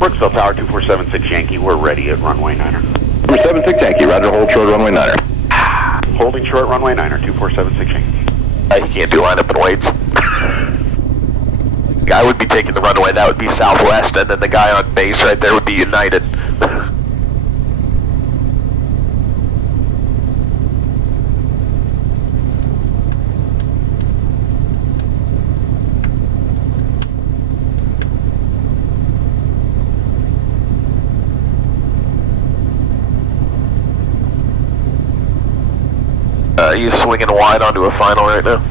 Brooksville Tower 2476 Yankee, we're ready at runway 9er. Number 76 Yankee, roger, hold short runway 9er. Holding short runway 9er, 2476 Yankee. You can't do lineup and waits. Guy would be taking the runway, that would be Southwest, and then the guy on base right there would be United. Are you swinging wide onto a final right now?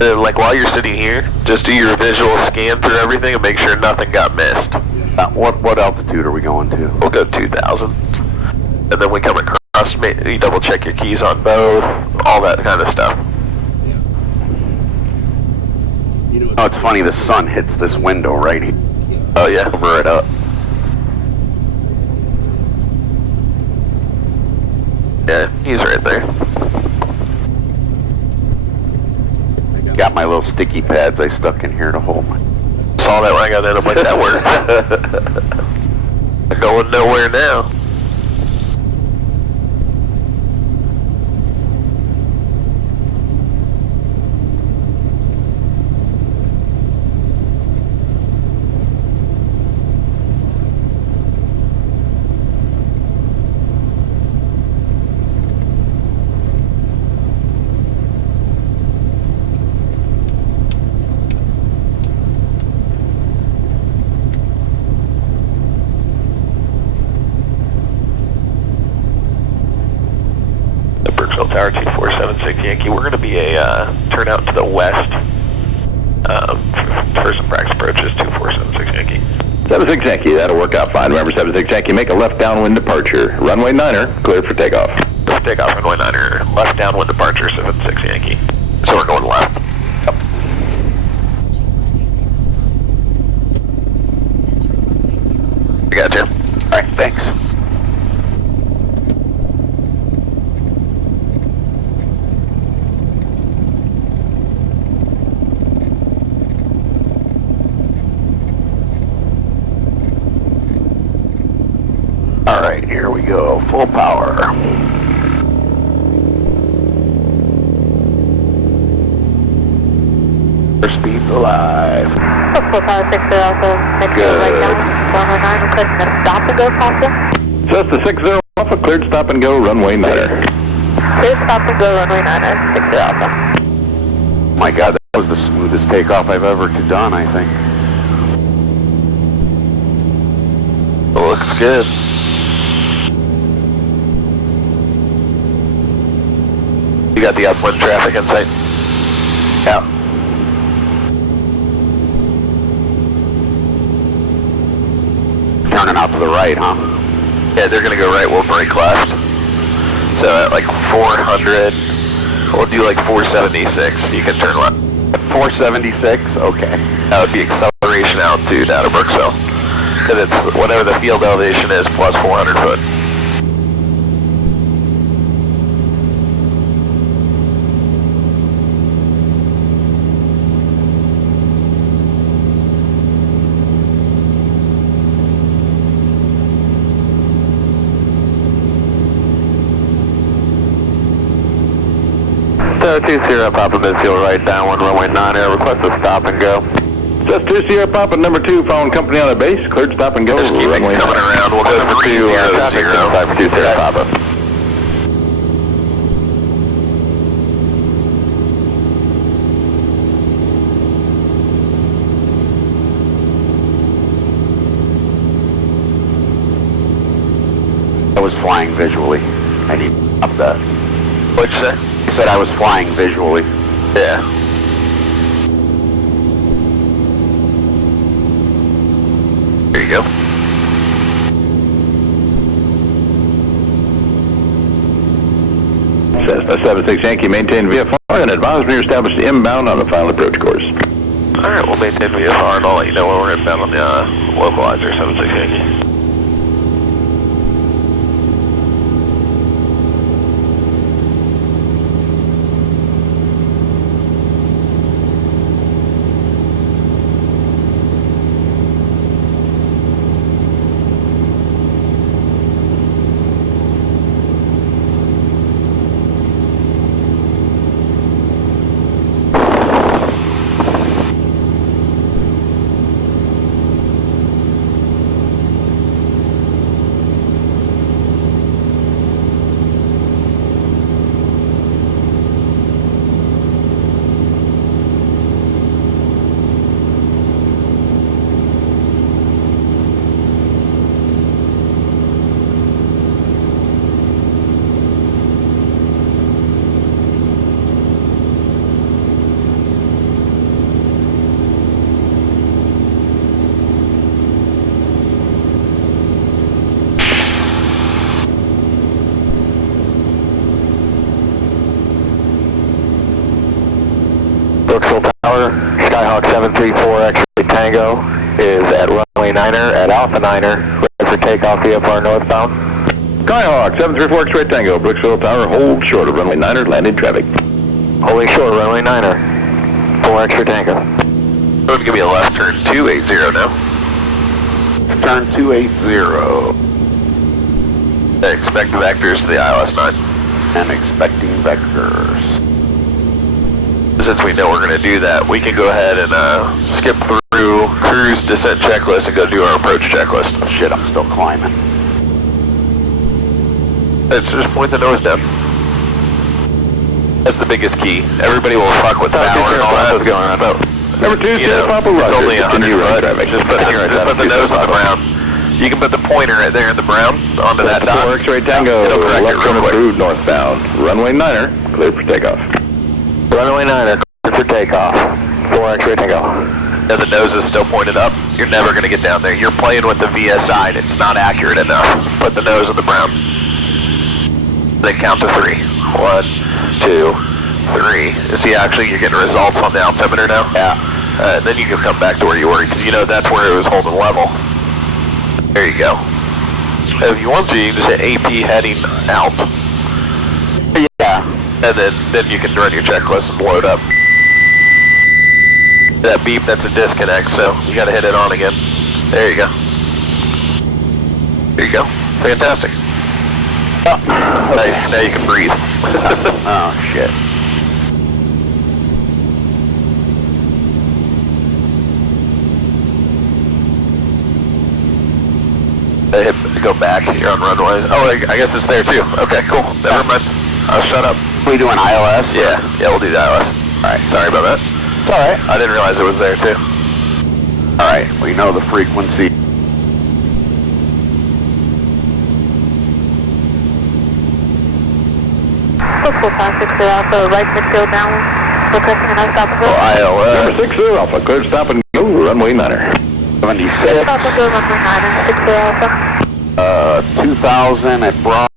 Like while you're sitting here, just do your visual scan through everything and make sure nothing got missed. What altitude are we going to? We'll go 2,000. And then we come across, you double check your keys on both, all that kind of stuff. Oh, it's funny, the sun hits this window right here. Oh yeah. Cover it up. Yeah, he's right there. Got my little sticky pads I stuck in here to hold my... Saw that when I got in, I'm like, that worked. I'm going nowhere now. Tower 2476 Yankee, we're going to be a turnout to the west for some practice approaches, 2476 Yankee. 76 Yankee, that'll work out fine. Remember, 76 Yankee, make a left downwind departure. Runway 9er, cleared for takeoff. Takeoff, runway 9er, left downwind departure, 76 Yankee. So we're going left. Yep. I got you. Alright, thanks. Alright, here we go, full power. Our speed's alive. Full power 60 Alpha, next Good. right down, runway 9, we're clicking the stop and go Alpha. Cessna 60 Alpha, cleared stop and go, runway 9er. Clear stop and go, runway 9, 60 Alpha. My God, that was the smoothest takeoff I've ever done, I think. It looks good. You got the upwind traffic in sight? Yeah. Turning out to the right, huh? Yeah, they're gonna go right, we'll brake left. So at like 400, we'll do like 476, you can turn left. 476, okay. That would be acceleration altitude out of Brooksville. Because it's whatever the field elevation is plus 400 foot. So 2 Sierra Papa midfield right downwind runway 9er, request a stop and go. Just 2 Sierra Papa, number 2, following company on the base, cleared stop and go, Just keep runway coming 9er. around, we'll go for 2 traffic, 0. 5 for 2 Sierra Papa. I was flying visually. I need up that. What'd you say? He said I was flying visually. Yeah. There you go. Cessna 76 Yankee, maintain VFR and advise when you're established inbound on the final approach course. Alright, we'll maintain VFR and I'll let you know when we're inbound on the localizer 76 Yankee. Tower, Skyhawk 734 X-ray Tango is at runway 9er at Alpha 9er, ready for takeoff VFR northbound. Skyhawk 734 X-ray Tango, Brooksville Tower, hold short of runway 9er, landing traffic. Holding short, runway 9er, 4 X-ray Tango. Go ahead and give me a left turn 280 now. Turn 280. Expect vectors to the ILS 9. And expecting vectors. Since we know we're going to do that, we can go ahead and skip through cruise descent checklist and go do our approach checklist. Shit, I'm still climbing. It's just point the nose down. That's the biggest key. Everybody will fuck with power and all that. Going on. Number 2, You know, Papa it's Roger. only 100 foot. Just put the nose on the brown. You can put the pointer right there in the brown onto that dot. 4 X-ray Tango, It'll correct it left real turn quick. approved northbound. Runway 9er, cleared for takeoff. Runway 9er, cleared for takeoff. 4 X-ray Tango. And the nose is still pointed up. You're never going to get down there. You're playing with the VSI and it's not accurate enough. Put the nose on the brown. Then count to 3. 1, 2, 3. See, actually, you're getting results on the altimeter now? Yeah. Then you can come back to where you were, because you know that's where it was holding level. There you go. If you want to, you can just hit AP heading out. Yeah. And then you can run your checklist and load up. That beep, that's a disconnect, so you got to hit it on again. There you go. There you go. Fantastic. Oh, okay. Now you can breathe. Oh, shit. Go back. You're on runway. Oh, I guess it's there too. Okay, cool. Never mind. I'll shut up. We doing ILS? Yeah, we'll do the ILS. Alright, sorry about that. It's alright. I didn't realize it was there too. Alright, we know the frequency. Full pass 60 Alpha, right midfield downwind. Requesting an unstoppable. ILS. Number 6 Alpha, cleared stop and go, runway 9er. 76. Unstoppable, runway 9er, 60 Alpha. 2000 at Broad.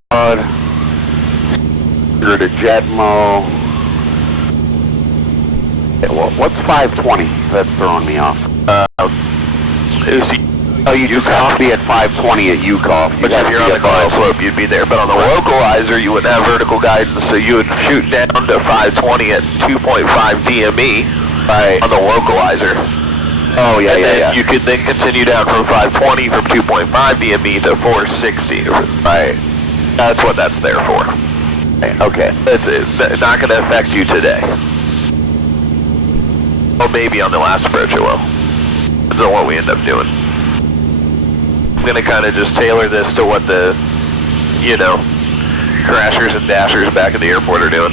Go to Jetmo. What's 520? That's throwing me off. Oh, you just have to be at 520 at UCoff. But if you're on the glide slope, you'd be there. But on the localizer, you wouldn't have vertical guidance, so you would shoot down to 520 at 2.5 DME on the localizer. Oh, yeah, And yeah, then yeah. you could then continue down from 520 from 2.5 DME to 460. Right. That's what that's there for. Okay. It's not going to affect you today. Well, maybe on the last approach it will. Depends on what we end up doing. I'm going to kind of just tailor this to what the, crashers and dashers back at the airport are doing.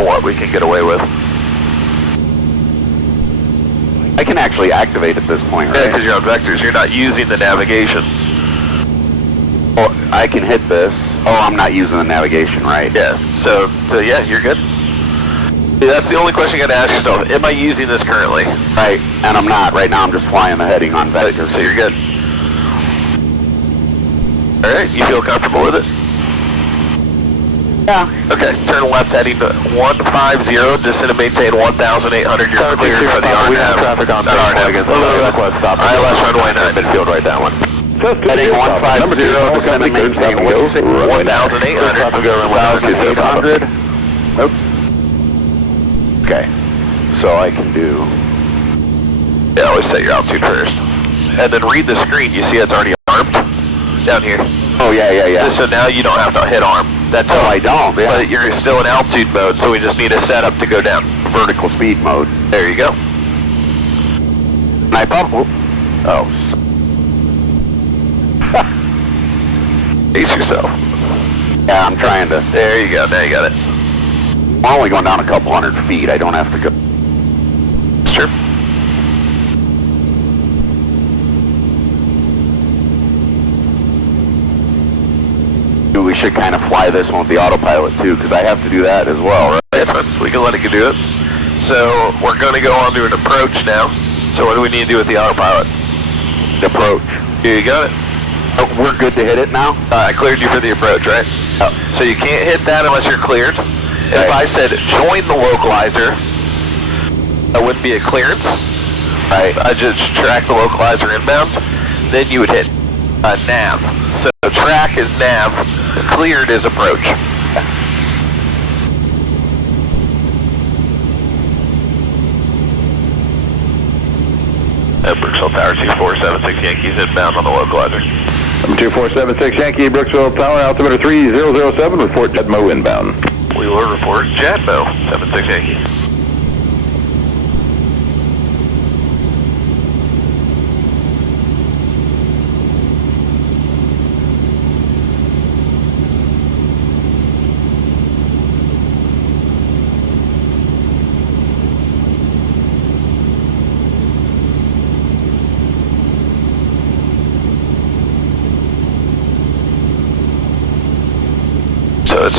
What we can get away with. I can actually activate at this point, Yeah, right? because you're on vectors. You're not using the navigation. Oh, I can hit this. Oh, I'm not using the navigation, right? Yeah, so yeah, you're good. See, that's the only question you got to ask yourself. Am I using this currently? Right, and I'm not. Right now I'm just flying the heading on vectors. So you're good. Alright, you feel comfortable with it? Yeah. Okay, turn left heading to 150, descend and maintain 1,800. You're cleared for the RNAV. We have traffic on Request stop. ILS runway 9. Midfield right that one. Heading 150, descend and maintain 1,800. 1,800. Oops. Okay. So I can do... Yeah, always set your altitude first. And then read the screen. You see it's already armed down here. Oh, yeah. So now you don't have to hit arm. That's all. I don't, yeah. But you're still in altitude mode, so we just need a setup to go down. Vertical speed mode. There you go. And I bump... Oh. Pace yourself. Yeah, I'm trying to... There you go. Now you got it. I'm only going down a couple hundred feet. I don't have to go... Sure. We should kind of fly this one with the autopilot too, because I have to do that as well, right? That's fine. We can let it do it. So we're going to go on to an approach now. So what do we need to do with the autopilot? Approach. You got it. Oh, we're good to hit it now? I cleared you for the approach, right? Oh. So you can't hit that unless you're cleared. If I said join the localizer, that wouldn't be a clearance. Right. I just track the localizer inbound. Then you would hit nav. So track is nav, cleared is approach. Brooksville Tower 2476 Yankees inbound on the localizer. Number 2476 Yankee, Brooksville Tower, altimeter 3007, report Jetmo inbound. We will report Jetmo 76 Yankee.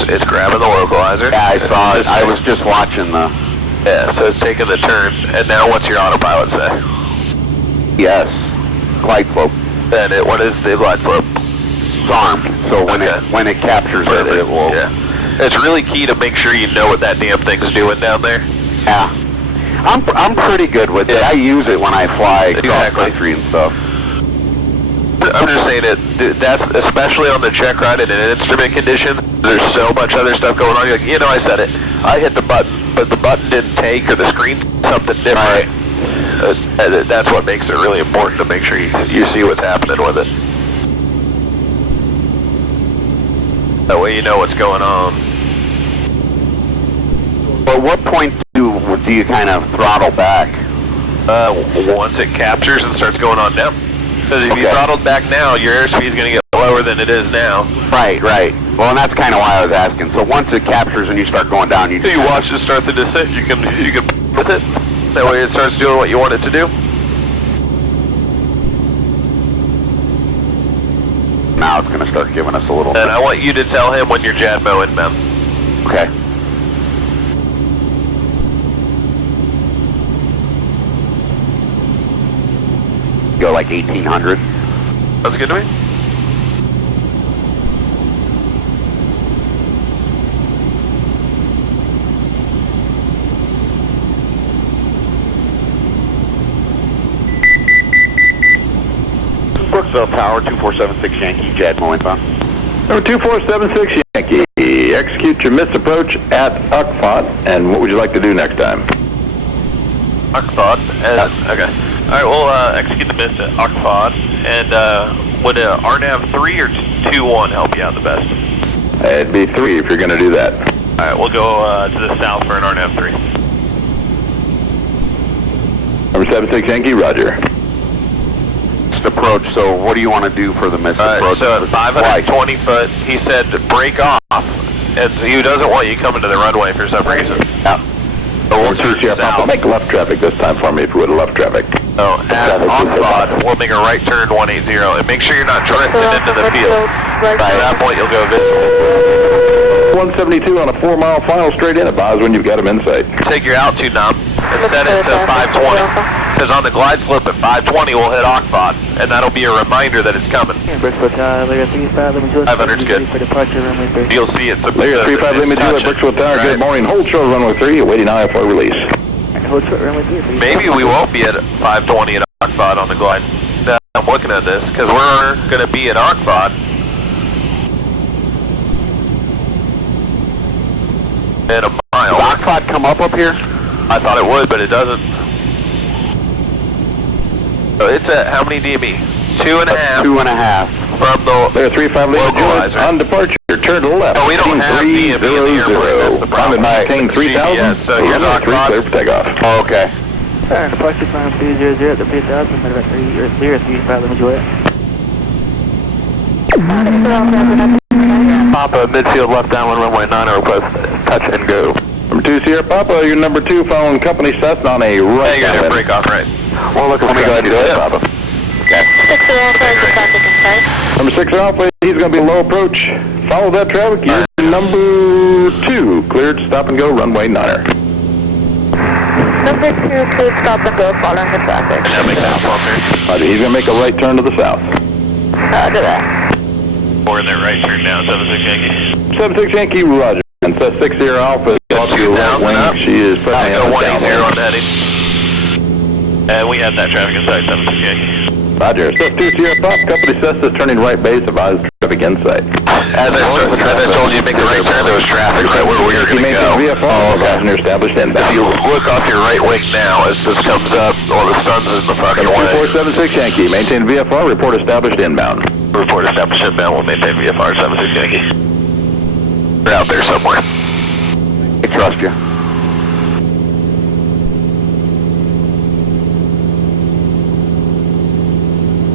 It's grabbing the localizer. Yeah, I saw it. I was just watching the... Yeah, so it's taking the turn. And now what's your autopilot say? Yes. Glide slope. And what is the glide slope? It's armed. So when it captures it will... Yeah. It's really key to make sure you know what that damn thing's doing down there. Yeah. I'm pretty good with it. I use it when I fly cross country and stuff. I'm just saying that's especially on the check ride in an instrument condition. There's so much other stuff going on. You're like, I said it. I hit the button, but the button didn't take, or the screen something different. Right. That's what makes it really important to make sure you see what's happening with it. That way you know what's going on. Well, what point do you kind of throttle back? Once it captures and starts going on down. Because if you throttled back now, your airspeed is going to get lower than it is now. Right. Well, and that's kind of why I was asking. So once it captures and you start going down, you watch it start the descent. You can with it. That way it starts doing what you want it to do. Now it's going to start giving us a little... And I want you to tell him when you're Jadmo inbound. Okay. Go like 1800. Sounds good to me. Brooksville Tower, 2476 Yankee, Jadmo inbound. Number 2476 Yankee, execute your missed approach at UCFOD, and what would you like to do next time? UCFOD, okay. Alright, we'll execute the miss at UCFOD, and would RNAV 3 or 2-1 help you out the best? It'd be 3 if you're going to do that. Alright, we'll go to the south for an RNAV 3. Number 76 Yankee, roger. Approach, so what do you want to do for the missed approach? So at 520 foot, he said break off, and he doesn't want you coming to the runway for some reason. Yeah. So we'll turn south. Make left traffic this time for me if you would, left traffic. So at on-spot, we'll make a right turn 180, and make sure you're not drifting into the field. At that point, you'll go visit. 172 on a 4-mile final straight in. Advise when you've got him in sight. Take your altitude knob and set it to 520. Because on the glide slope at 520, we'll hit Aquafod, and that'll be a reminder that it's coming. Brookwood Tower, Layer 35, Lima Juliet. 500's good. For departure, runway 30. You'll see it's a Layer 35 Lima Juliet, Brookwood Tower, good morning. Hold short runway 3, awaiting IFR release. Hold short, runway 3, please. Maybe we won't be at 520 at Aquafod on the glide. I'm looking at this, because we're going to be at Aquafod. In a mile. Does Aquafod come up here? I thought it would, but it doesn't. So it's at how many DB? 2.5. 2.5. From the Layer 35 Lima Juliet, localizer. on departure, turn to the left. No, we don't have DMV in the airplane, that's the problem. Maintain 3,000. GPS, so here's runway 3, Aquafod. clear for takeoff. Oh, okay. Alright, departure climb 200 at the 3000, Medevac 3, or Layer 35 Lima Juliet. Papa, midfield left downwind runway 9, request touch and go. Number 2 Sierra Papa, you're number 2 following company Cessna on a right. Hey, you're going to break off right. Well, look, let me go ahead and do it, Papa. Okay. 6 Alpha is the traffic inside. Number 6 Alpha, he's going to be low approach. Follow that traffic, you're number 2, cleared, stop and go, runway 9er. Number 2, please stop and go following the traffic. And now make that small turn. He's going to make a right turn to the south. Roger that. Or in that right turn down, 76 Yankee. 76 Yankee, roger. And 6 Sierra Alpha is off to your right wing. She is putting Go down 180 there. on the heading. And we have that traffic inside, 76 Yankee. Roger. 2 Sierra Pop, company Cessna is turning right base, advise traffic insight. As I told you to make the right turn, there was traffic right where we were going to go. VFR, passenger established inbound. If you look off your right wing now, as this comes up, well, the sun's in the fucking way. 2476 Yankee, maintain VFR, report established inbound. Report established inbound, we'll maintain VFR 76 Yankee. They're out there somewhere. I trust you.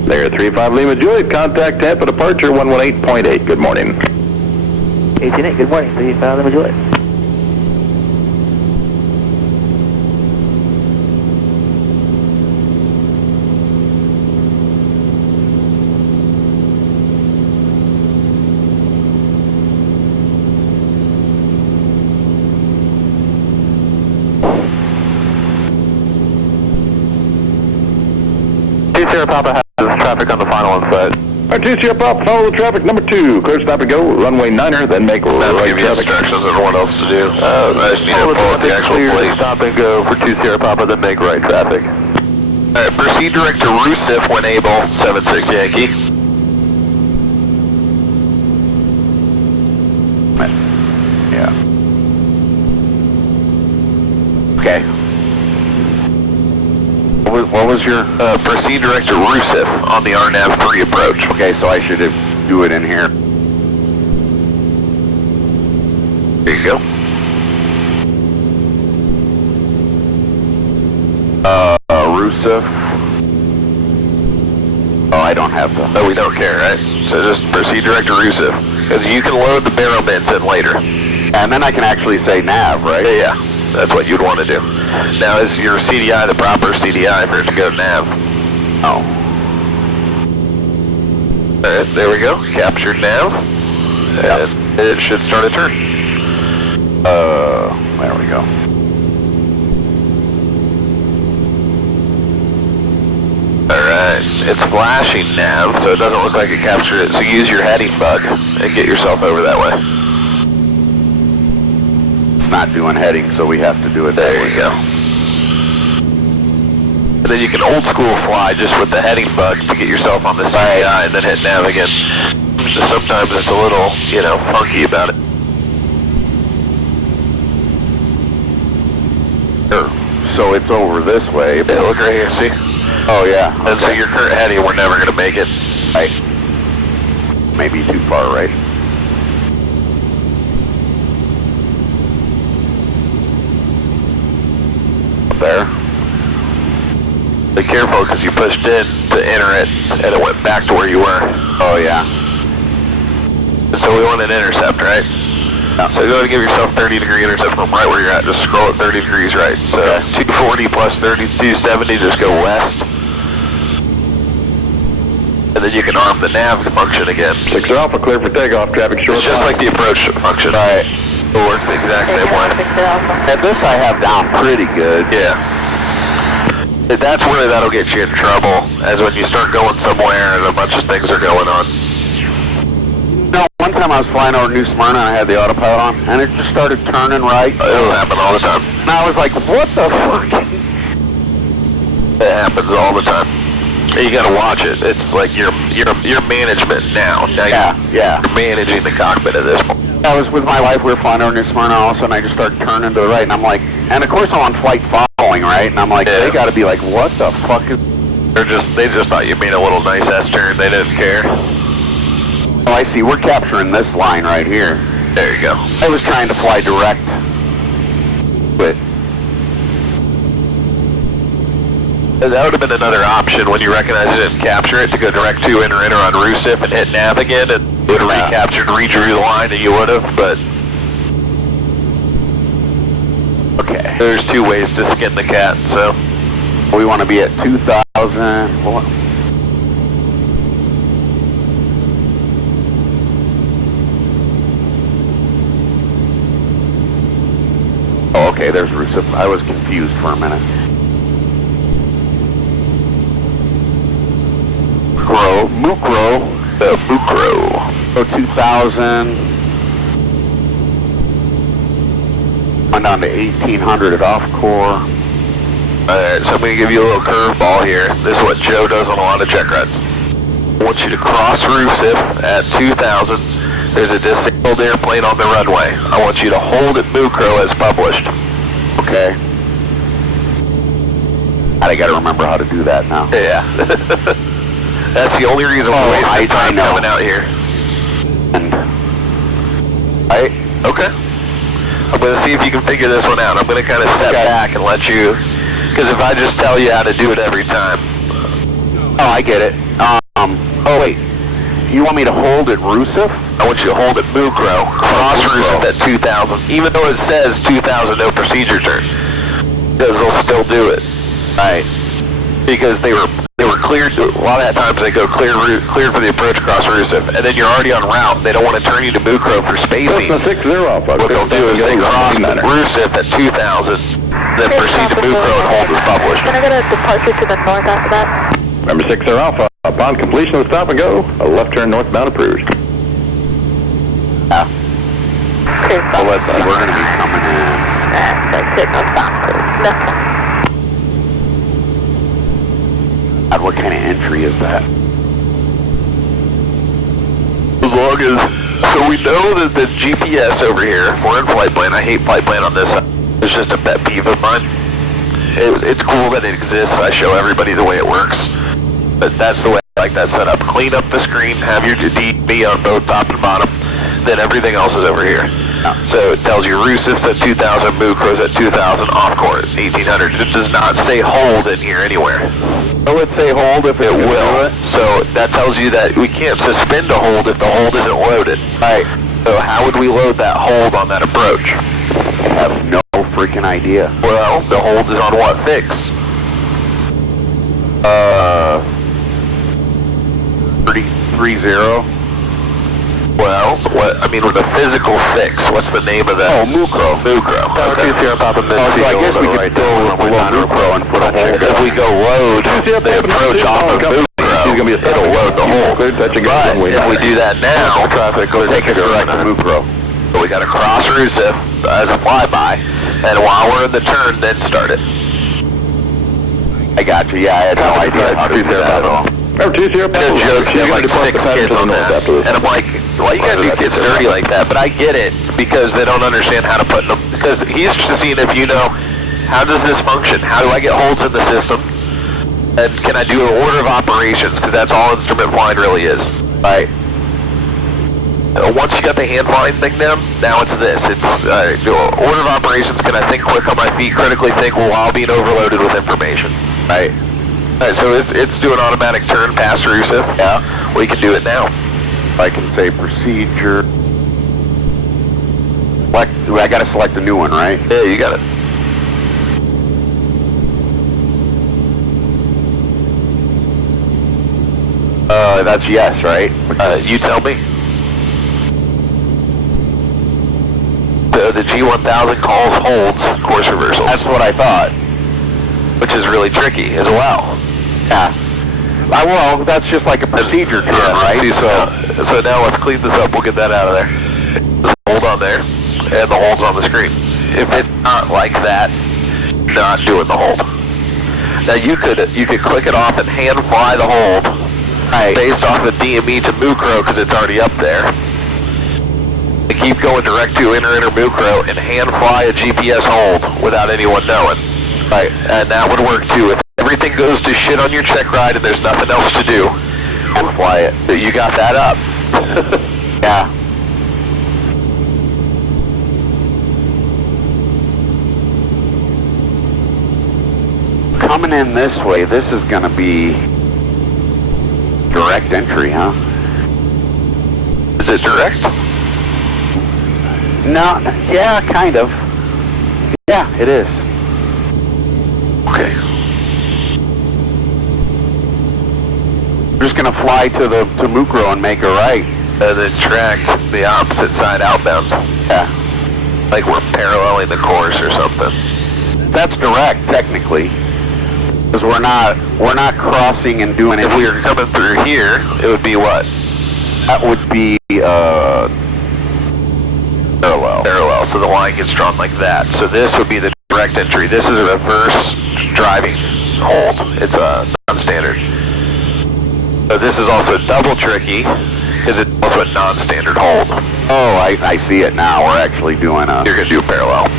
Layer 35 Lima Juliet, contact Tampa departure 118.8. Good morning. 18-8, good morning, 35 Lima Juliet. Sierra Papa has traffic on the final inside. All right, 2 Sierra Papa, follow the traffic. Number 2, clear stop and go, runway 9er, then make That'll right give you traffic. instructions on what else to do. I just need to pull up the actual place. Stop and go for 2 Sierra Papa, then make right traffic. Alright, proceed direct to Rusev when able, 76 Yankee. Yeah. Okay. What was your... Proceed direct to Rusev on the RNAV 3 approach. Okay, so I should do it in here. There you go. Rusev. Oh, I don't have the... No, we don't care, right? So just proceed direct to Rusev. Because you can load the barrel bins in later. And then I can actually say nav, right? Yeah, that's what you'd want to do. Now, is your CDI the proper CDI for it to go to nav? Oh. Alright, there we go. Captured nav. And it should start a turn. There we go. Alright, it's flashing nav, so it doesn't look like it captured it. So use your heading bug and get yourself over that way. It's not doing heading, so we have to do it that There way. you go. And then you can old school fly just with the heading bug to get yourself on the CDI and then hit nav again. Sometimes it's a little, funky about it. Sure. So it's over this way. Yeah, look right here, see? Oh, yeah. And so your current heading, we're never going to make it. Right. Maybe too far, right? Up there. Be careful because you pushed in to enter it and it went back to where you were. Oh, yeah. And so we want an intercept, right? Yeah. So go ahead and give yourself 30-degree intercept from right where you're at. Just scroll it 30 degrees right. So Okay. 240 plus 30 is 270. Just go west. And then you can arm the nav function again. 6 Alpha, clear for takeoff, traffic short. It's just like the approach function. Right. It works the exact same way. And this I have down pretty good. Yeah. That's where that'll get you in trouble, as when you start going somewhere and a bunch of things are going on. No, one time I was flying over New Smyrna and I had the autopilot on, and it just started turning right. It'll happen all the time. And I was like, what the fuck? It happens all the time. You gotta watch it. It's like your management now. Yeah. You're managing the cockpit at this point. I was with my wife, we were flying over New Smyrna, all of a sudden I just started turning to the right, and I'm like, and of course I'm on flight following, right? And I'm like, Yeah. they gotta be like, what the fuck is... They just thought you made a little nice S-turn. They didn't care. Oh, I see, we're capturing this line right here. There you go. I was trying to fly direct, but... That would have been another option when you recognize it and capture it, to go direct to enter on Rucif and hit nav again, and it would have recaptured, redrew the line, and you would have, but... Okay. There's two ways to skin the cat, so... We want to be at 2,000... Oh, okay, there's Rucif. I was confused for a minute. Mukro. So 2,000. Went down to 1,800 at off-core. Alright, so I'm going to give you a little curveball here. This is what Joe does on a lot of check rides. I want you to cross Rucif at 2,000. There's a disabled airplane on the runway. I want you to hold at Mukro as published. Okay. I gotta remember how to do that now. Yeah. That's the only reason we're wasting time coming out here. And Okay. I'm going to see if you can figure this one out. I'm going to kind of step back and let you, because if I just tell you how to do it every time. Oh, I get it. Oh wait, you want me to hold at Rucif? I want you to hold at Mukro, cross Rucif at 2,000, even though it says 2,000 no procedure turn, because they'll still do it. Right. Because they were cleared. A lot of that times they go cleared for the approach across Rucif, and then you're already on route. They don't want to turn you to Mukro for spacing. Cessna 60 Alpha. What they'll do is they cross Rucif at 2,000, then proceed to Mukro and hold as published. Can I get a departure to the north after that? Number 60 Alpha. Upon completion of the stop and go, a left turn northbound approved. Yeah. Okay, So let's see, we're gonna be coming in. That's it, northbound. Left one. God, what kind of entry is that? As long as, so we know that the GPS over here, if we're in flight plan, I hate flight plan on this, it's just a pet peeve of mine. It's cool that it exists, I show everybody the way it works, but that's the way I like that set up. Clean up the screen, have your DB on both top and bottom, then everything else is over here. So it tells you Rucif's at 2,000, Mukro's at 2,000, off-course 1,800. It does not say hold in here anywhere. Will it say hold if It will. So that tells you that we can't suspend a hold if the hold isn't loaded. Right. So how would we load that hold on that approach? I have no freaking idea. Well, the hold is on what fix? 30. Well, with a physical fix, what's the name of that? Oh, Mukro. Mukro. Okay. So I guess we could go below Mukro and put a hold. If we go load the approach off of Mukro, it'll load the hold. But if we do that now, we'll take it direct to Mukro. So we got to cross Rucif as a flyby, and while we're in the turn, then start it. I got you. Yeah, I had no idea how to do that at all. Number 20 I know Joe's got like 6 kids on that, and I'm like, why you gotta do kids dirty like that? But I get it, because they don't understand how to put them, because he's just seeing if you know, how does this function? How do I get holds in the system? And can I do an order of operations? Because that's all instrument flying really is. Right. Once you got the hand flying thing down, now it's this. It's order of operations, can I think quick on my feet, critically think while being overloaded with information. Right. Alright, so it's doing automatic turn past Rucif. Yeah. We can do it now. I can say procedure. I gotta select a new one, right? Yeah, you got it. That's yes, right? You tell me. The G1000 calls holds course reversals. That's what I thought. which is really tricky as well. Yeah. Well, that's just like a procedure term, right? See, so now let's clean this up. We'll get that out of there. Just hold on there, and the hold's on the screen. If it's not like that, not doing the hold. Now you could click it off and hand fly the hold, Right. based off the DME to Mucro because it's already up there. And keep going direct to inner Mucro and hand fly a GPS hold without anyone knowing. Right, and that would work too. If everything goes to shit on your check ride and there's nothing else to do, and fly it. You got that up. Yeah. Coming in this way, this is going to be direct entry, huh? Is it direct? No, yeah, kind of. Yeah, it is. Okay. We're just going to fly to Mucro and make a right. And then track the opposite side outbound. Yeah. Like we're paralleling the course or something. That's direct, technically. Because we're not crossing and doing it. If we were coming through here, it would be what? That would be parallel. Parallel, so the line gets drawn like that. So this would be the direct entry. This is a reverse driving hold. It's a non-standard. So this is also double tricky, because it's also a non-standard hold. Oh, I see it now. We're actually doing a... You're going to do a parallel.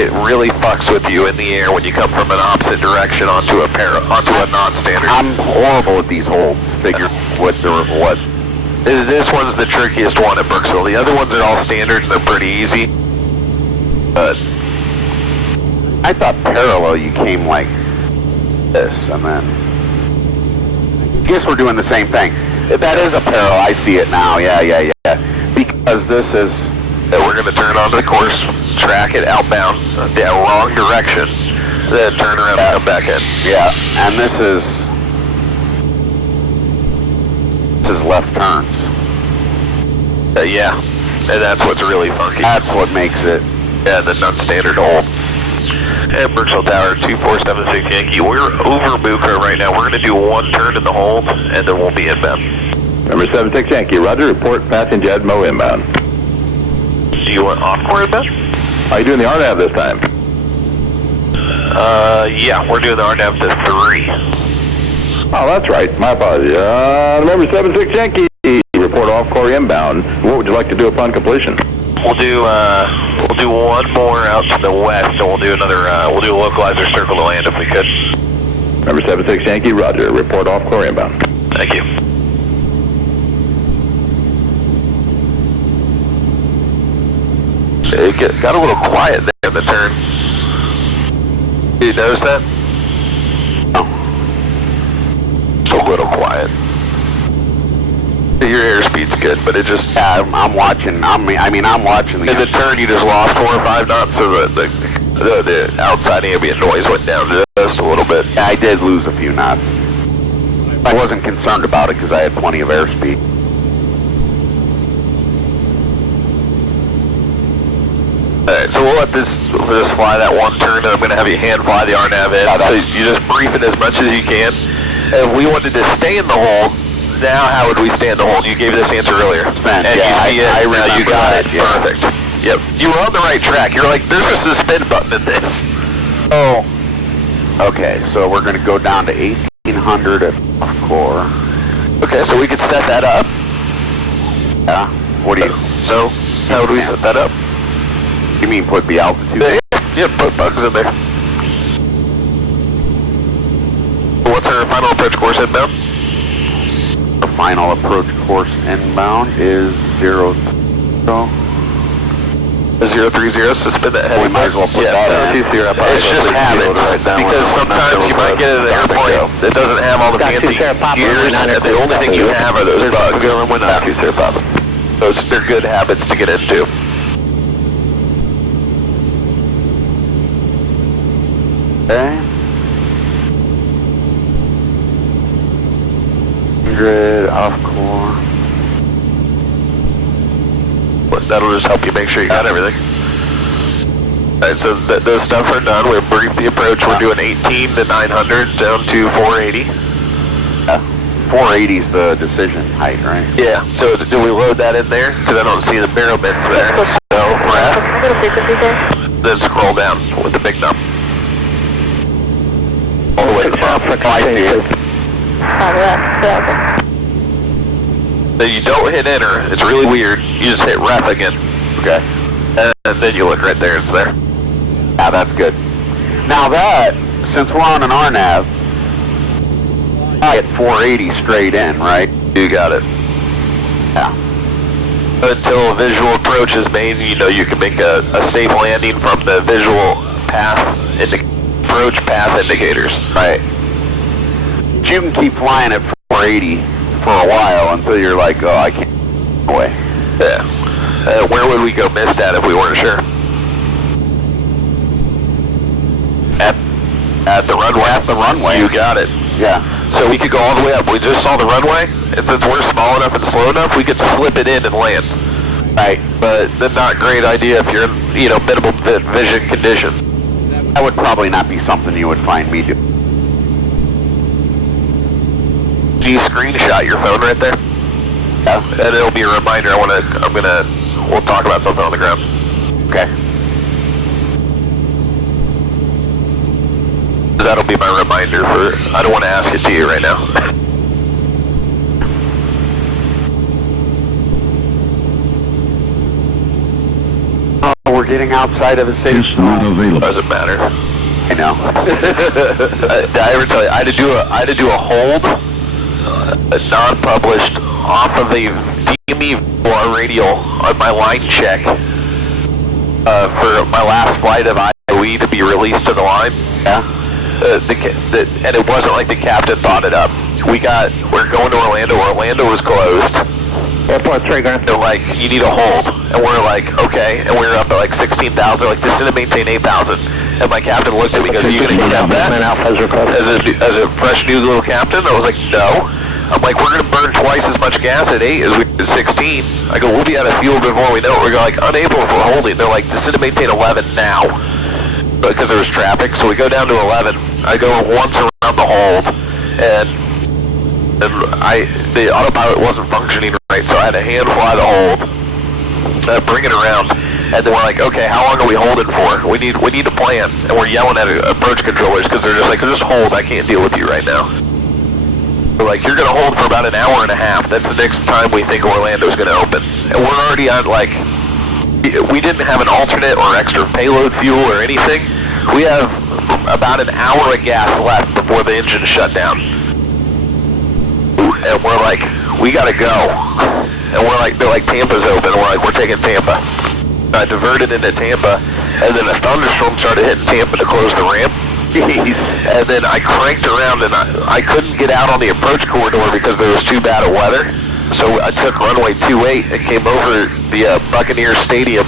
It really fucks with you in the air when you come from an opposite direction onto a non-standard. I'm horrible at these holds. Figure what. This one's the trickiest one at Brooksville. The other ones are all standard and they're pretty easy. But I thought parallel you came like this, and then... I guess we're doing the same thing. That is a parallel. I see it now. Yeah. Because this is... we're going to turn onto the course, track it outbound, the wrong direction, then turn around and come back in. Yeah, and this is left turns. Yeah, and that's what's really funky. That's what makes it. Yeah, the non-standard hold. And Brooksville Tower, 2476 Yankee. We're over Mucro right now. We're going to do one turn in the hold, and then we'll be inbound. Number 76 Yankee, roger, report passing Jadmo inbound. Do you want off-core inbound? How you doing the RNAV this time? Yeah, we're doing the RNAV to 3. Oh, that's right, my apologies. Number 76 Yankee, report off-core inbound. What would you like to do upon completion? We'll do one more out to the west, and we'll do another, we'll do a localizer circle to land if we could. Number 76 Yankee, roger, report off-core inbound. Thank you. It got a little quiet there in the turn. Did you notice that? No. It's a little quiet. Your airspeed's good, but it just... Yeah, I'm watching. I'm watching. In the turn, you just lost 4 or 5 knots, so the outside ambient noise went down just a little bit. Yeah, I did lose a few knots. I wasn't concerned about it because I had plenty of airspeed. Alright, so we'll just fly that one turn, and I'm going to have you hand fly the RNAV in. So you just brief it as much as you can. If we wanted to stay in the hold, now how would we stay in the hold? You gave this answer earlier. Man, and yeah, you see it, I remember now you got that, it. yeah. Perfect. Yep. You were on the right track. You're like, there's a suspend button in this. Oh. Okay, so we're going to go down to 1800 at core. Okay, so we could set that up. Yeah. What do you... So, how would we set that up? You mean put the altitude? Yeah, put bugs in there. What's our final approach course inbound? The final approach course inbound is 030. 030, suspend that heavy. We might as well put that in. It's just habits, because sometimes you might get in an airplane that doesn't have all the fancy gears, and the only thing you have are those bugs. They're good habits to get into. Okay. 100 off core. But that'll just help you make sure you got everything. Alright, so those stuff are done. We're brief the approach. We're doing 18 to 900 down to 480. 480 is the decision height, right? Yeah, so do we load that in there? Because I don't see the barrel bends there. So we're at, A little frequency there. then scroll down with the big number. All the way to the bottom. I see it. Yeah. So you don't hit enter. It's really weird. You just hit ref again. Okay. And then you look right there. It's there. Yeah, that's good. Now that, since we're on an RNAV, I get 480 straight in, right? You got it. Yeah. Until a visual approach is made, you know you can make a safe landing from the visual path, approach path indicators. Right. You can keep flying at 480 for a while until you're like, oh, I can't go away. Yeah. Where would we go missed at if we weren't sure? At the runway. At the runway. You got it. Yeah. So we could go all the way up. We just saw the runway, and since we're small enough and slow enough, we could slip it in and land. Right. But that's not a great idea if you're in, minimal vision conditions. That would probably not be something you would find me do. Do you screenshot your phone right there? Yeah. And it'll be a reminder. We'll talk about something on the ground. Okay. That'll be my reminder for, I don't want to ask it to you right now. Oh, we're getting outside of the city. It's not available. Doesn't matter. I know. Did I ever tell you, I had to do a hold, non-published, off of the DME radial on my line check for my last flight of IOE to be released to the line. Yeah. And it wasn't like the captain thought it up. We're going to Orlando. Orlando was closed. Airport 3, Grant. They're like, you need a hold. And we're like, okay. And we're up at like 16,000. Like, this is to maintain 8,000. And my captain looked at me and goes, are you going to accept that? As a fresh new little captain? I was like, no. I'm like, we're going to burn twice as much gas at 8 as we did at 16. I go, we'll be out of fuel before we know it. We're like, unable if we're holding. They're like, this is to maintain 11 now. Because there was traffic. So we go down to 11. I go once around the hold. And the autopilot wasn't functioning right, so I had to hand fly the hold, bring it around, and then we're like, okay, how long are we holding for? We need to plan, and we're yelling at approach controllers because they're just like, just hold, I can't deal with you right now. We're like, you're gonna hold for about an hour and a half. That's the next time we think Orlando's gonna open, and we're already on we didn't have an alternate or extra payload fuel or anything. We have about an hour of gas left before the engine shut down. And we're like, we gotta go. And they're like, Tampa's open. We're like, we're taking Tampa. I diverted into Tampa, and then a thunderstorm started hitting Tampa to close the ramp. And then I cranked around, and I couldn't get out on the approach corridor because there was too bad of weather. So I took runway 28 and came over the Buccaneers Stadium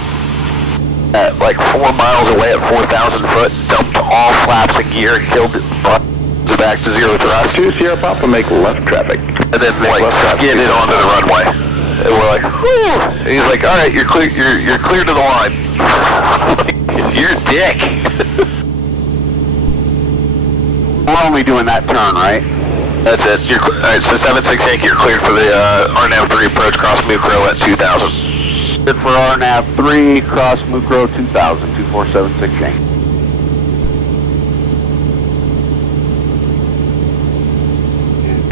at like 4 miles away at 4,000 foot, dumped all flaps and gear, killed it, back to zero thrust. 2 Sierra Papa, make left traffic. And then skidded onto the runway. And we're like, whew. And he's like, all right, you're clear. You're clear to the line. You're a dick. We're only doing that turn, right? That's it. All right, so 76 Yankee, you're cleared for the RNAV 3 approach cross Mucro at 2,000. Good for RNAV 3, cross Mucro 2000, 2476 Yankee.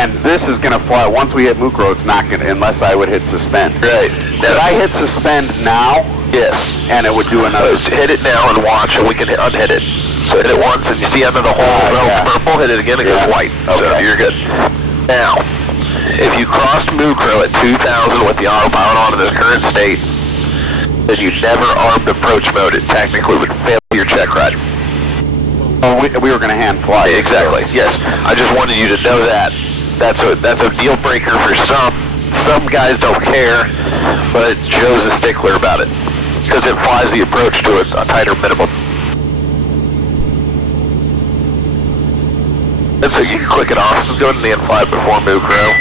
And this is going to fly, once we hit Mucro, it's not going to, unless I would hit suspend. Right. Did I hit suspend now? Yes. And it would do another. Hit it now and watch, and we can unhit it. So hit it once, and you see under the hole, yeah. purple, hit it again, it goes white. Okay. So you're good. Now, if you crossed Mucro at 2,000 with the autopilot on in the current state, then you never armed approach mode. It technically would fail your check ride. Oh, we were going to hand fly. Exactly. Yes. I just wanted you to know that. That's a deal breaker for some. Some guys don't care, but Joe's a stickler about it because it flies the approach to a tighter minimum. And so you can click it off. So go to the in-flight before Mucro.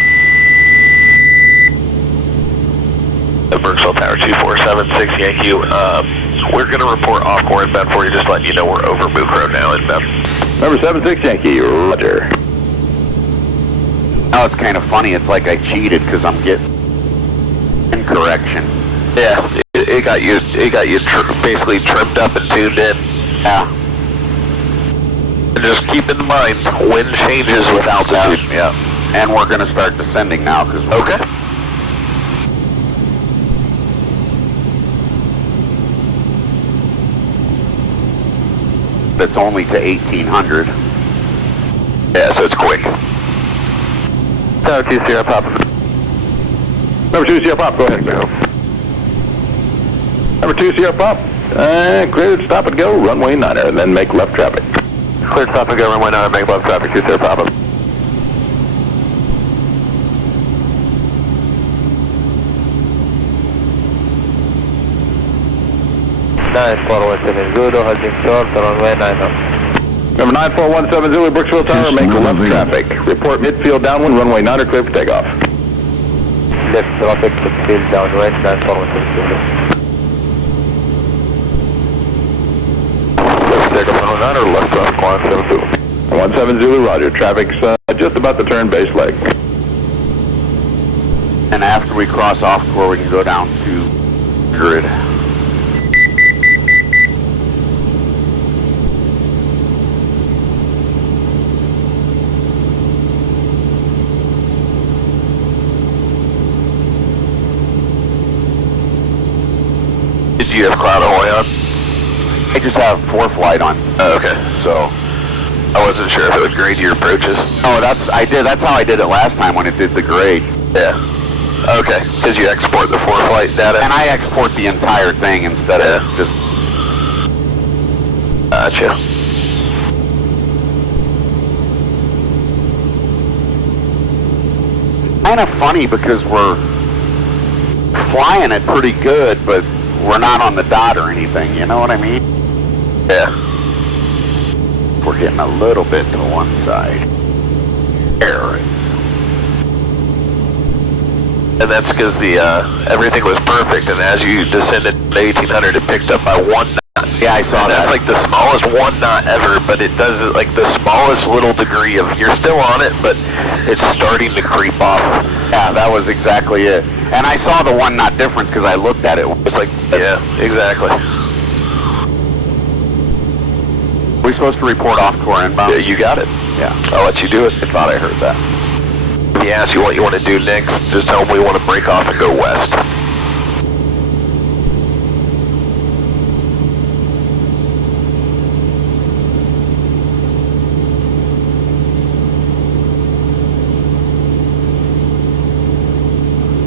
At Berksville Tower 2476 Yankee. We're going to report off-core inbound for you, just letting you know we're over Mook Road now inbound. Number 76 Yankee, roger. Now it's kind of funny. It's like I cheated because I'm getting correction. Yeah, it got you basically trimmed up and tuned in. Yeah. And just keep in mind, wind changes with altitude. Yeah. And we're going to start descending now because Okay. it's only to 1800. Yeah, so it's quick. Tower 2 Sierra Pop. Number 2 Sierra Pop, go ahead now. Number 2 Sierra Pop, cleared, stop and go, runway 9er, and then make left traffic. Cleared, stop and go, runway 9er, make left traffic, 2 Sierra Pop. Zulu has been short on runway 9er. Number 9417 Zulu, Brooksville Tower, make left traffic. Report midfield downwind, runway 9er, clear for takeoff. Left traffic, midfield downwind, 9417 Zulu. Left takeoff, runway 9er, left traffic, 17 Zulu. 17 Zulu, roger. Traffic's just about to turn base leg. And after we cross off core, we can go down to grid. Did you have Cloud Ahoy on? I just have 4th light on. Oh, okay. So, I wasn't sure if it would grade your approaches. oh, that's how I did it last time when it did the grade. Yeah. Okay, because you export the 4 flight data. And I export the entire thing instead of just... Gotcha. Kind of funny because we're flying it pretty good, but we're not on the dot or anything, you know what I mean? Yeah. We're getting a little bit to one side. There it is. And that's because the everything was perfect, and as you descended to 1800, it picked up by 1 knot. Yeah, I saw that. That's like the smallest 1 knot ever, but it does it like the smallest little degree of, you're still on it, but it's starting to creep off. Yeah, that was exactly it. And I saw the 1 knot difference because I looked at it. It's like, Yeah, exactly. we supposed to report off core inbound? Yeah, you got it. Yeah. I'll let you do it. I thought I heard that. If he asks you what you want to do next, just tell him we want to break off and go west.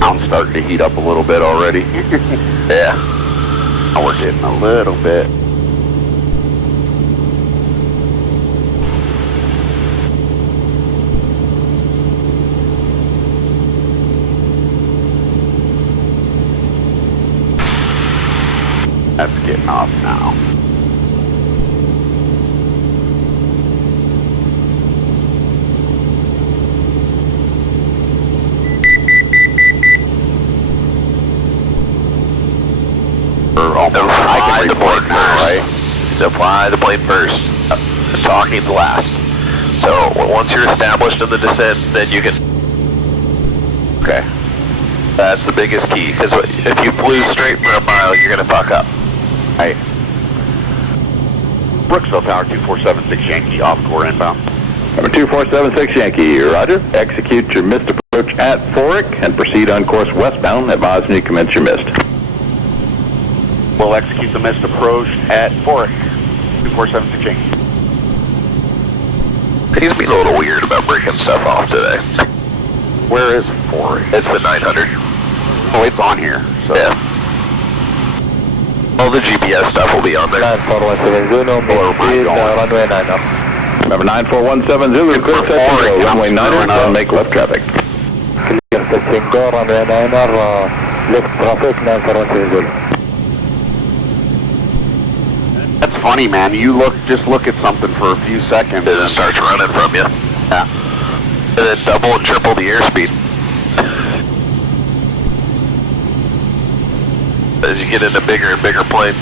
I'm starting to heat up a little bit already. Yeah. Now we're getting a little bit. That's getting off now. Apply the plane first. Apply the plane first. The talking's last. So once you're established in the descent, then you can. Okay. That's the biggest key, because if you flew straight for a mile, you're gonna fuck up. Hey. Brooksville Tower 2476 Yankee off core inbound. Number 2476 Yankee, roger. Execute your missed approach at Forick and proceed on course westbound. Advise when you commence your missed. We'll execute the missed approach at Forick 2476 Yankee. He's being a little weird about breaking stuff off today. Where is Forick? It's the 900. Oh, it's on here. So. Yeah. All the GPS stuff will be on there. 9417 Zulu, midfield, runway 9er. Number 9417 Zulu, clear set to go, runway 9er, and make left traffic. Clear setting go, runway 9er, left traffic, 9417 Zulu. That's funny, man. You just look at something for a few seconds. And it starts running from you. Yeah. And then double and triple the airspeed. As you get into bigger and bigger planes.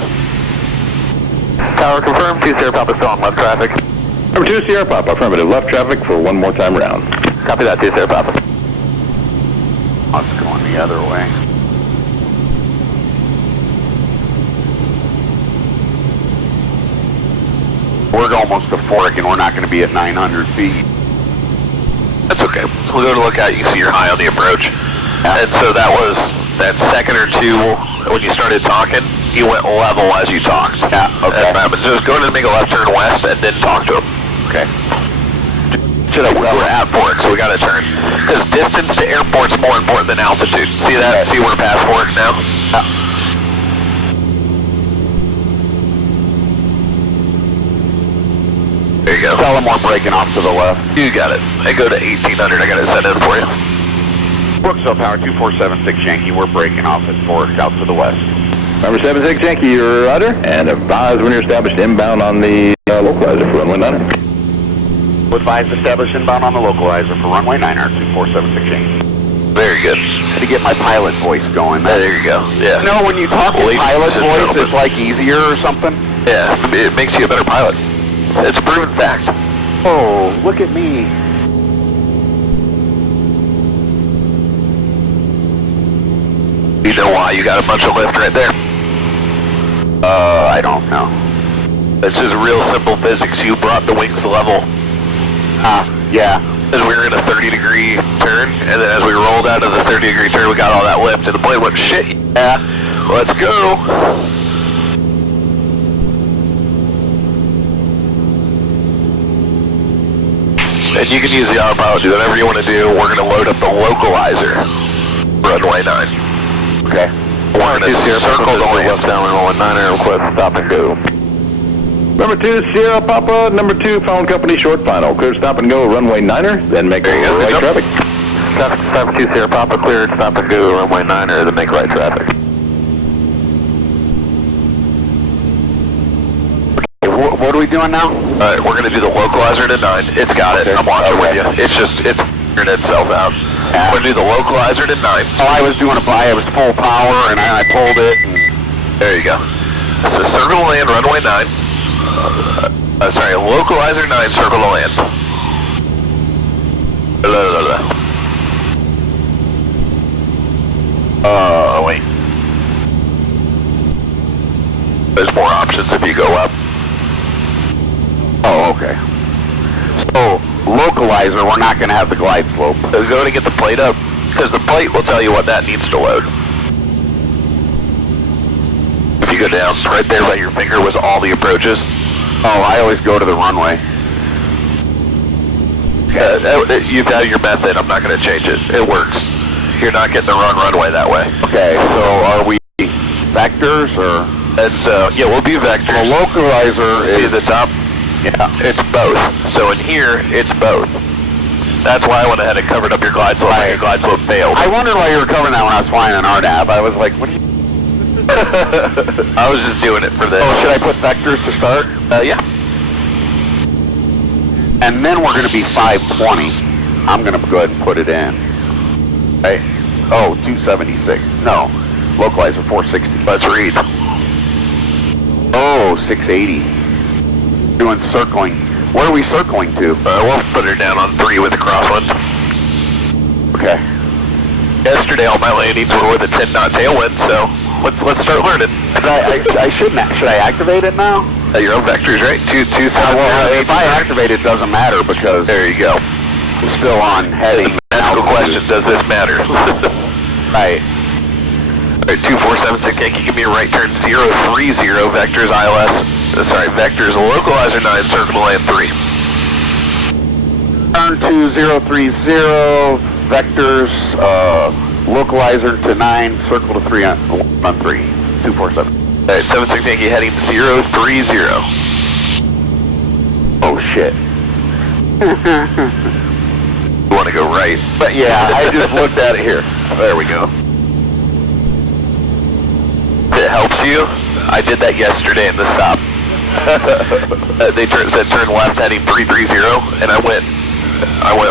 Tower confirmed, 2 Sierra Papa still on left traffic. Number 2, Sierra Papa, affirmative, left traffic for one more time round. Copy that, 2 Sierra Papa. Oh, it's going the other way. We're almost to Fork, and we're not going to be at 900 feet. That's okay. We'll go to lookout, you can see you're high on the approach. Yeah. And so that was that second or two when you started talking, you went level as you talked. Yeah, okay. Just go to make a left turn west and then talk to him. Okay. We're at Fork, so we got to turn. Because distance to airport's more important than altitude. See that? Okay. See we're past Fork now? Yeah. There you go. Tell them we're breaking off to the left. You got it. I go to 1800. I got it set in for you. Brooksville Tower 2476 Yankee, we're breaking off at Fork out to the west. Number 76 Yankee, you're rudder, and advise when you're established inbound on the localizer for runway 9. Advise established inbound on the localizer for runway 9er 2476 Yankee. Very good. Had to get my pilot voice going. There you go. Yeah. You know, when you talk in Ladies pilot and voice, gentlemen. it's like easier or something. Yeah, it makes you a better pilot. It's a proven fact. Oh, look at me. You know why? You got a bunch of lift right there. I don't know. It's just real simple physics. You brought the wings level. Yeah. As we were in a 30-degree turn, and then as we rolled out of the 30-degree turn, we got all that lift, and the plane went, shit, yeah, let's go. And you can use the autopilot, do whatever you want to do. We're going to load up the localizer, runway 9. Okay. We're going to circle the left down runway 9 and request stop and go. Number 2, Sierra Papa, number 2, phone company, short final. Clear stop and go, runway 9er, then make There you go, right good job. traffic. Stop 2 Sierra Papa, cleared, stop and go, runway 9er, then make right traffic. What are we doing now? Alright, we're going to do the localizer to 9. It's got it. I'm watching with you. It's figuring itself out. Yeah. We're going to do the localizer to 9. Oh, I was doing I was full power, and I pulled it. And There you go. So circle to land, runway 9. Sorry, localizer 9, circle to land. Wait. There's more options if you go up. oh, okay. So, localizer, we're not going to have the glide slope. So go to get the plate up, because the plate will tell you what that needs to load. If you go down, right there by your finger was all the approaches. Oh, I always go to the runway. You've got your method. I'm not going to change it. It works. You're not getting the runway that way. Okay, so are we vectors or? And so, yeah, we'll be vectors. The localizer See is the top? yeah. It's both. So in here, it's both. That's why I went ahead and covered up your glide slope. Your glide slope failed. I wondered why you were covering that when I was flying an RDAB. I was like, what are you? I was just doing it for this. Oh, should I put vectors to start? Yeah. And then we're going to be 520. I'm going to go ahead and put it in. Okay. Oh, 276. No. Localizer 460. Let's read. Oh, 680. Doing circling. Where are we circling to? We'll put her down on 3 with a crosswind. Okay. Yesterday, all my landings were with a 10-knot tailwind, so let's start learning. I shouldn't. Should I activate it now? Your own vectors, right? Two Well, if I activate it, doesn't matter because there you go. I'm still on heading. That's the question. Does this matter? Right. All right, 2476 Yankee, give me a right turn 030 vectors ILS. Vectors localizer 9, circle to land 3. Turn to 030 vectors localizer to 9, circle to 3 on 3. 247. All right, 76 Yankee heading 030. Oh shit. You want to go right? But yeah, I just looked at it here. There we go. If it helps you, I did that yesterday in the stop. They said turn left heading 330, and I went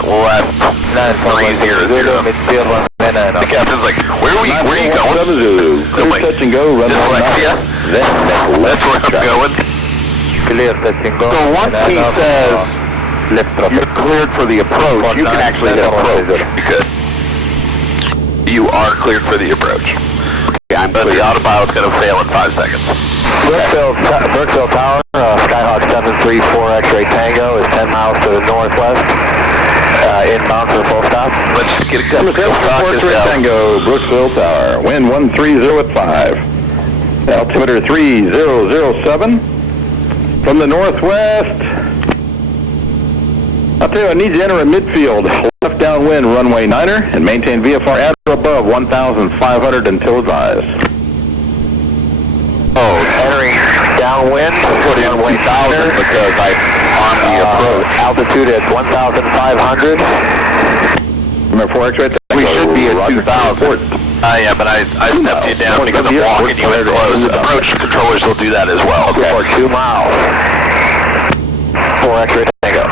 left 300. The captain's like, where are you going? Clear touch and go, runway 9. Dyslexia. Then make That's where I'm going. Clear testing go. So once he says you're cleared for the approach, you can actually hit approach. You could. You are cleared for the approach. Yeah, But the autopilot's going to fail in 5 seconds. Brookville Tower, Skyhawk 734 X-ray Tango is 10 miles to the northwest. Inbound for the full stop. Let's just get a good Number 734 X-ray Tango, Brooksville Tower. Wind 130 at 5. Altimeter 3007. From the northwest. I'll tell you, I need you to enter a midfield. Left downwind, runway 9er, and maintain VFR at or above 1,500 until advised. Oh, entering downwind. Put in 1,000 because I on the approach. Altitude at 1,500. Number 4 X-ray Tango. We should be at Roger. 2,000. Yeah, but I stepped you down because I'm walking you in close. Approach controllers will do that as well. For 2 miles. 4 X-ray Tango.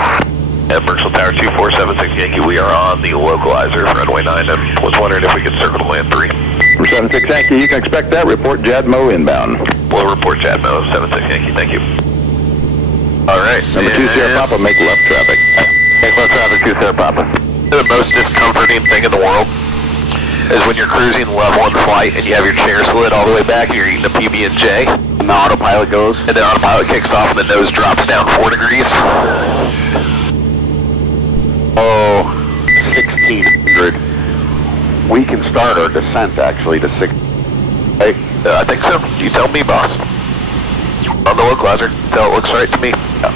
At Brooksville Tower 2476 Yankee, we are on the localizer for runway 9 and was wondering if we could circle to land 3. Number 76 Yankee, you can expect that. Report JADMO inbound. We'll report JADMO 76 Yankee, thank you. Alright. Number 2 Sierra Papa, make left traffic. Make left traffic 2 Sierra Papa. The most discomforting thing in the world is when you're cruising level in flight and you have your chair slid all the way back and you're eating a PB&J. And the autopilot goes. And the autopilot kicks off and the nose drops down 4 degrees. Oh, 1,600. We can start our descent actually to 6. Hey, I think so. You tell me, boss. On the localizer. Tell it looks right to me. Yeah.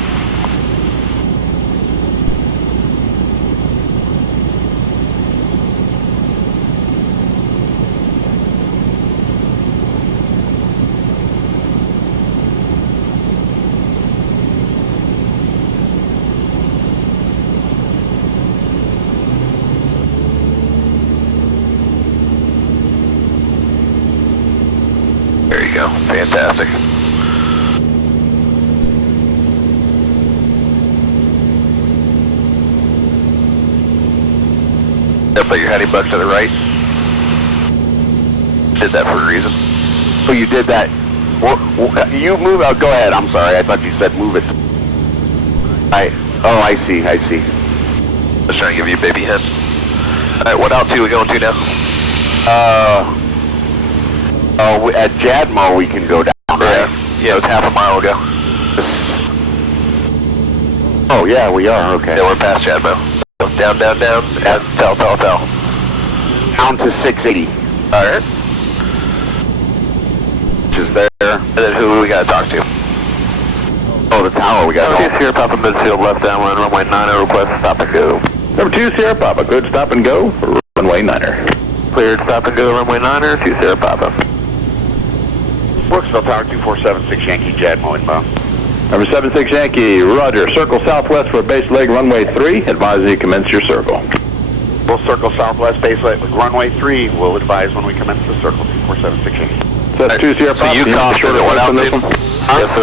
There you go. Fantastic. Now put your heading buck to the right. Did that for a reason. So you did that. You move out. Go ahead. I'm sorry. I thought you said move it. Oh, I see. I see. Just trying to give you a baby hint. Alright, what altitude are we going to now? At JADMO we can go down, right? Yeah, it was half a mile ago. Oh, yeah, we are. Okay. Yeah, we're past JADMO. So down, down, down, and tell. Down to 680. Alright. Which is there. And then who we got to talk to? Oh, the tower. We got Okay, Sierra Papa midfield left downwind, runway 9er, request stop and go. Number 2 Sierra Papa, cleared stop and go for runway 9er. Cleared stop and go, runway 9er, 2 Sierra Papa. Brooksville Tower 2476 Yankee JADMO inbound. Number 76 Yankee, roger. Circle southwest for base leg runway 3. Advise you commence your circle. We'll circle southwest base leg runway 3. We'll advise when we commence the circle 2476 Yankee. So that's 2 Sierra So Papa. you costed at what altitude?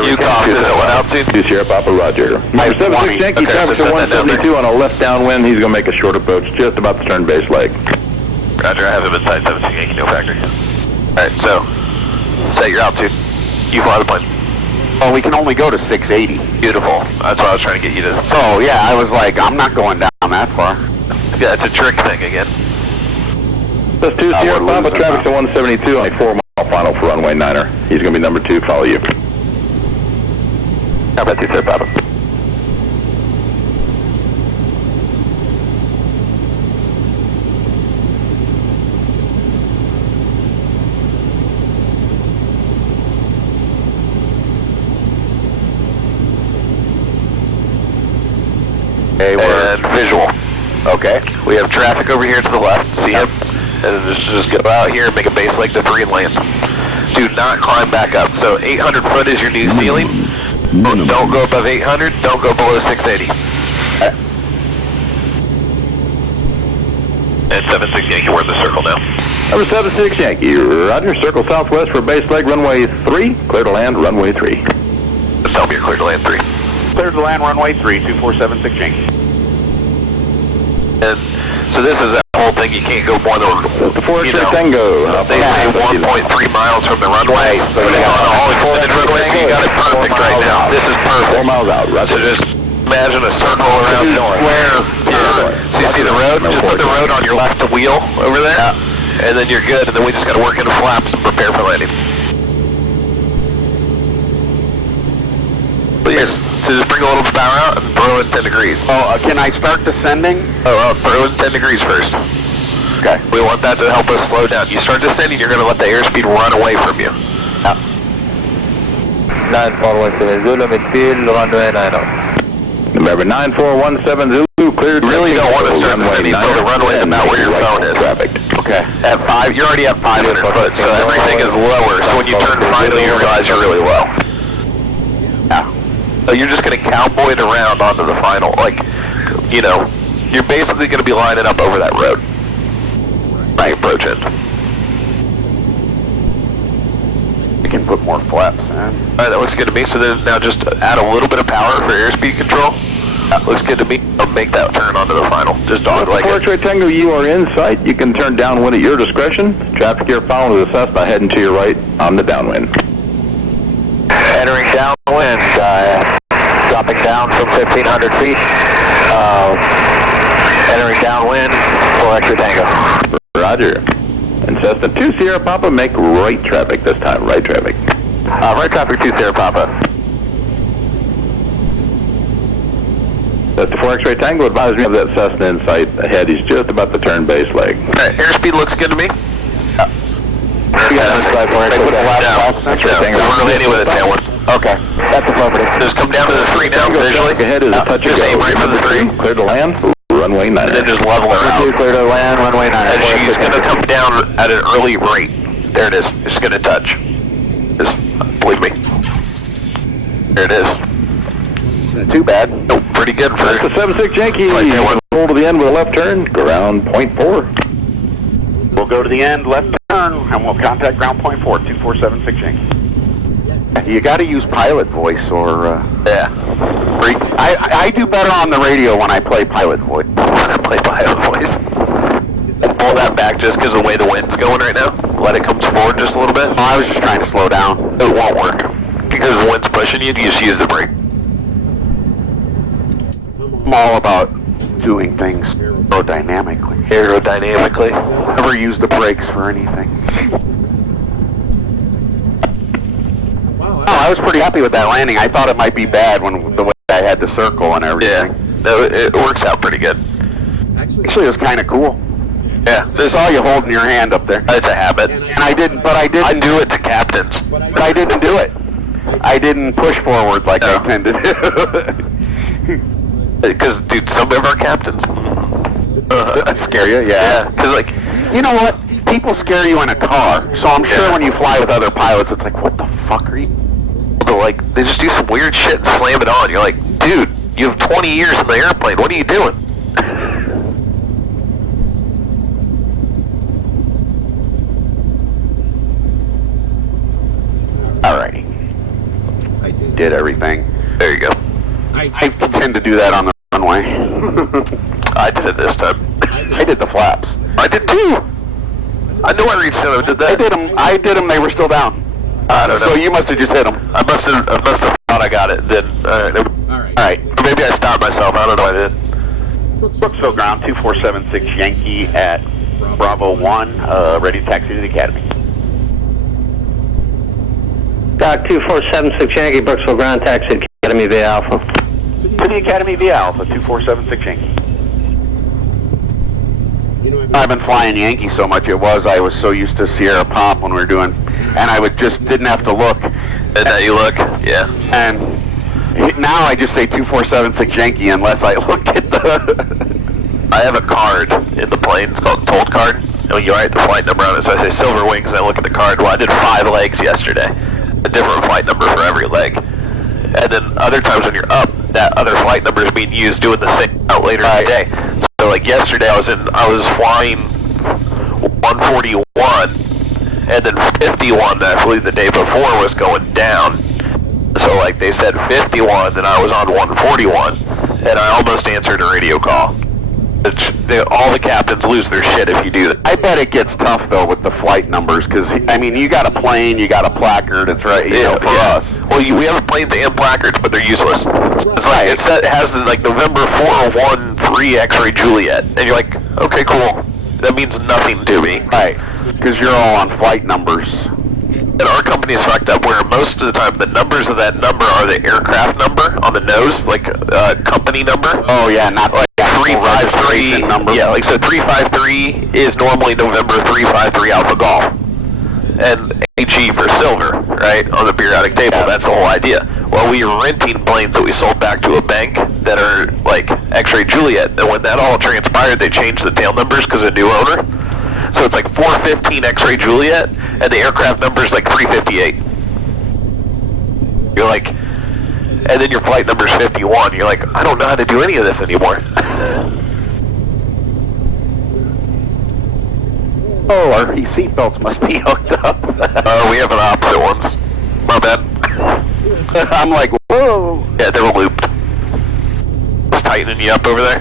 You costed at what altitude? 2 Sierra Papa, roger. Number 76 Yankee, Okay, traffic so to send that down 172 on a left downwind. He's going to make a short approach just about the stern base leg. Roger, I have him inside 17 Yankee, no factory. Alright, so, set your altitude. You fly the plane. Oh, we can only go to 680. Beautiful. That's why I was trying to get you to... Oh, yeah, I was like, I'm not going down that far. Yeah, it's a trick thing again. That's 2 Sierra we're Papa, losing traffic to 172 on a 4-mile final for runway 9er. He's going to be number 2, follow you. How about 2 Sierra Papa? Okay, And visual. Okay. We have traffic over here to the left, see him? And just go out here and make a base leg to 3 and land. Do not climb back up. So 800 foot is your new ceiling. Don't go above 800, don't go below 680. And 76 Yankee, we're in the circle now. Number 76 Yankee, roger. Circle southwest for base leg runway 3. Clear to land runway 3. Just tell me you're clear to land 3. Clear to land runway 3, 2476 Yankee. And so this is whole thing, you can't go more than, you know, Tango. they say 1.3 miles from the runway, so you got all extended runway, so you got it perfect right now. This is perfect. 4 miles out, So just imagine a circle around square. So you see the road, just put the road on your left wheel over there, and then you're good, and then we just got to work into flaps and prepare for landing. So just bring a little bit of power out and throw in 10 degrees. Oh, can I start descending? Oh, throw in 10 degrees first. Okay. We want that to help us slow down. You start descending, you're going to let the airspeed run away from you. 9417 Zulu, midfield, runway 90. Remember, 9417 Zulu, cleared. You really don't want to start descending until the runway is about where your phone is. Traffic. Okay. At 5, you're already at 500 foot, so everything is lower. So when you turn final, you realize you're really low. Yeah. So you're just going to cowboy it around onto the final. Like, you know, you're basically going to be lining up over that road. Right, approach it. You can put more flaps in. Alright, that looks good to me. So then now just add a little bit of power for airspeed control. That looks good to me. I'll make that turn onto the final. Just dog like it. X-ray Tango, you are in sight. You can turn downwind at your discretion. Traffic here following is assessed by heading to your right on the downwind. Entering downwind, dropping down from 1,500 feet. Entering downwind for X-ray Tango. Roger. And Cessna 2 Sierra Papa, make right traffic this time. Right traffic. Right traffic 2 Sierra Papa. Cessna 4 X-ray Tango, advise me of that Cessna in sight ahead. He's just about to turn base leg. Alright, airspeed looks good to me. We're landing with a tailwind. Okay. That's affirmative. Just come down to the 3 now, visually. Ahead is a touch Just aim right for the 3. Clear to land. Runway 9. And then just level her out. Clear to land, runway 9. And she's going to come down at an early rate. There it is. It's going to touch. Just believe me. There it is. Too bad. Nope, pretty good for... That's the 76 Yankee. Right there, one. Pull to the end with a left turn. Ground point 4. We'll go to the end, left turn, and we'll contact ground point 4, 2476 Yankee. You got to use pilot voice or... Yeah. I do better on the radio when I play pilot voice. When I play pilot voice. Pull that back just because of the way the wind's going right now. Let it come forward just a little bit. I was just trying to slow down. It won't work. Because the wind's pushing you, you just use the brake. I'm all about doing things aerodynamically. Aerodynamically. Never use the brakes for anything. Oh, I was pretty happy with that landing. I thought it might be bad when the way I had the circle and everything. Yeah. No, it works out pretty good. Actually, it was kind of cool. Yeah. I saw you holding your hand up there. It's a habit. And I didn't I do it to captains. But I didn't do it. I didn't push forward like I tend to do. Because, dude, some of our captains... Scare you? Yeah. Because, like... You know what? People scare you in a car, so I'm sure when you fly with other pilots, it's like, what the fuck are you... But, like, they just do some weird shit and slam it on. You're like, dude, you have 20 years in the airplane. What are you doing? Alrighty. Did everything. There you go. I tend to do that on the runway. I did it this time. I did the flaps. I did too. I know I reached out and did that. I did them. They were still down. I don't know. So you must have just hit them. I must have thought I got it. Then, Alright. Or maybe I stopped myself. I don't know. I did. Brooksville ground 2476 Yankee at Bravo 1, ready to taxi to the Academy. Doc 2476 Yankee, Brooksville ground, taxi to Academy via Alpha. To the Academy via Alpha, 2476 Yankee. I've been flying Yankee so much I was so used to Sierra Pop when we were doing, and I didn't have to look. And now you look, yeah. And now I just say 2476 Yankee unless I look at the... I have a card in the plane. It's called Told Card. And when you write the flight number on it, so I say Silver Wings, and I look at the card. Well, I did 5 legs yesterday. A different flight number for every leg. And then other times when you're up, that other flight number is being used doing the same out later in the day. So like yesterday I was flying 141, and then 51 actually the day before was going down. So like they said 51, and I was on 141, and I almost answered a radio call. All the captains lose their shit if you do that. I bet it gets tough though with the flight numbers because I mean you got a plane, you got a placard. It's right, you know, for us. Well, we have planes and placards, but they're useless. It's like it has like November 413 X-ray Juliet, and you're like, okay, cool. That means nothing to me. Right, because you're all on flight numbers. And our company is fucked up where most of the time the numbers of that number are the aircraft number on the nose, like company number. Oh yeah, not like 353 number. Yeah, like so 353 is normally November 353 Alpha Golf. And HE for silver, right, on the periodic table. Yeah. That's the whole idea. Well, we were renting planes that we sold back to a bank that are like X-ray Juliet, and when that all transpired, they changed the tail numbers because of new owner. So it's like 415 X-ray Juliet, and the aircraft number is like 358. You're like, and then your flight number is 51. You're like, I don't know how to do any of this anymore. Oh, our seatbelts must be hooked up. We have an opposite ones. My bad. I'm like, whoa. Yeah, they were looped. It's tightening you up over there.